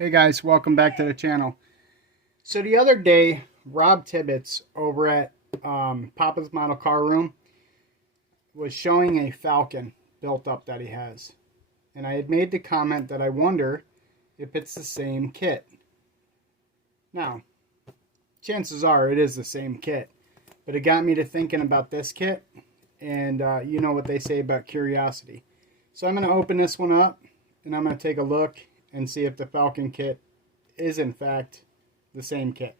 Hey guys, welcome back to the channel. So the other day, Rob Tibbetts over at Papa's Model Car Room was showing a Falcon built up that he has. And I had made the comment that I wonder if it's the same kit. Now, chances are it is the same kit. But it got me to thinking about this kit. And you know what they say about curiosity. So I'm going to open this one up and I'm going to take a look and see if the Falcon kit is in fact the same kit.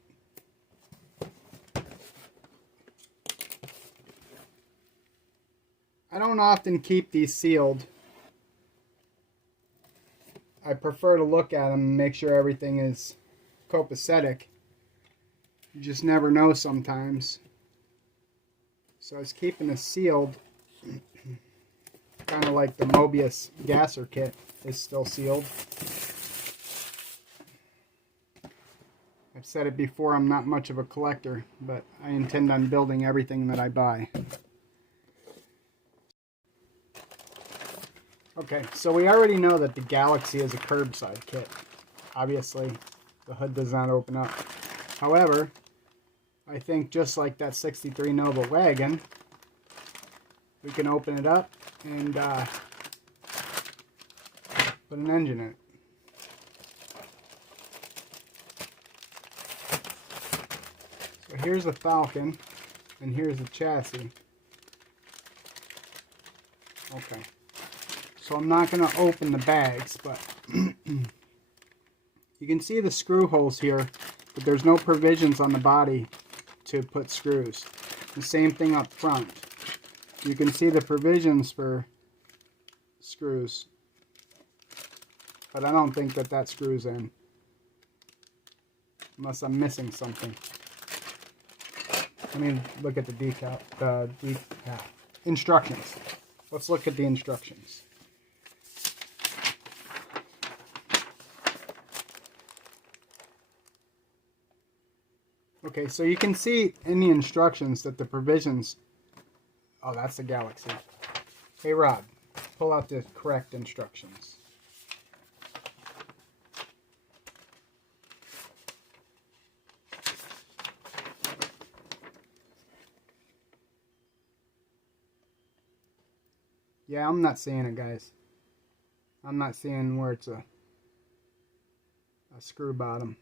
I don't often keep these sealed. I prefer to look at them and make sure everything is copacetic. You just never know sometimes. So I was keeping this sealed, kind of like the Mobius gasser kit is still sealed. I've said it before, I'm not much of a collector, but I intend on building everything that I buy. Okay, so we already know that the Galaxy is a curbside kit. Obviously, the hood does not open up. However, I think just like that 63 Nova wagon, we can open it up and put an engine in it. So here's the Falcon, and here's the chassis. Okay, so I'm not going to open the bags, but you can see the screw holes here, but there's no provisions on the body to put screws. The same thing up front. You can see the provisions for screws, but I don't think that screws in, unless I'm missing something. Let me look at the instructions. Let's look at the instructions. Okay, so you can see in the instructions that the provisions... Oh, that's the Galaxy. Hey Rob, pull out the correct instructions. Yeah, I'm not seeing it, guys. I'm not seeing where it's a screw bottom.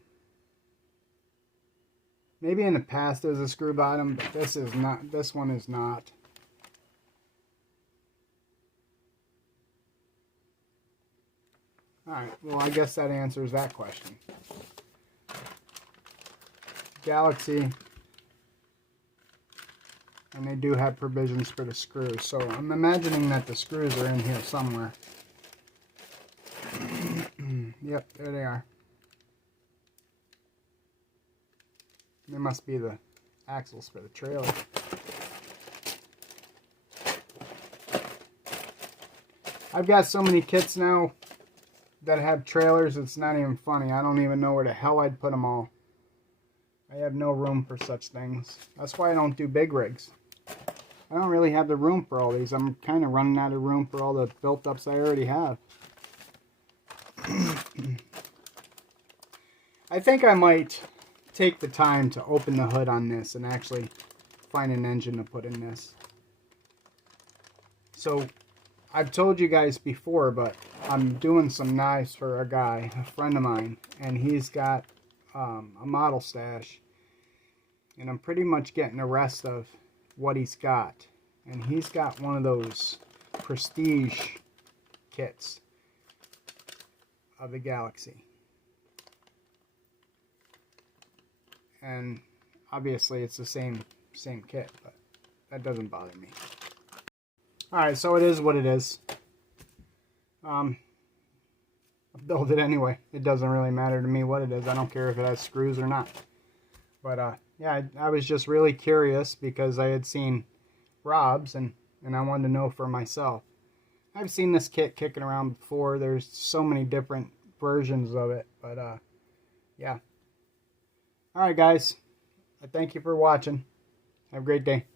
Maybe in the past there's a screw bottom, but this is not. This one is not. Alright, well I guess that answers that question. Galaxy, and they do have provisions for the screws, so I'm imagining that the screws are in here somewhere. Yep, there they are. They must be the axles for the trailer. I've got so many kits now that have trailers, it's not even funny. I don't even know where the hell I'd put them all. I have no room for such things. That's why I don't do big rigs. I don't really have the room for all these. I'm kind of running out of room for all the built-ups I already have. I think I might take the time to open the hood on this and actually find an engine to put in this. So, I've told you guys before, but I'm doing some knives for a guy, a friend of mine, and he's got a model stash, and I'm pretty much getting the rest of what he's got. And he's got one of those prestige kits of the Galaxy, and obviously it's the same kit, but that doesn't bother me. Alright, so it is what it is. I'll build it anyway. It doesn't really matter to me what it is. I don't care if it has screws or not. But yeah, I was just really curious because I had seen Rob's and I wanted to know for myself. I've seen this kit kicking around before. There's so many different versions of it, but yeah. Alright guys, I thank you for watching. Have a great day.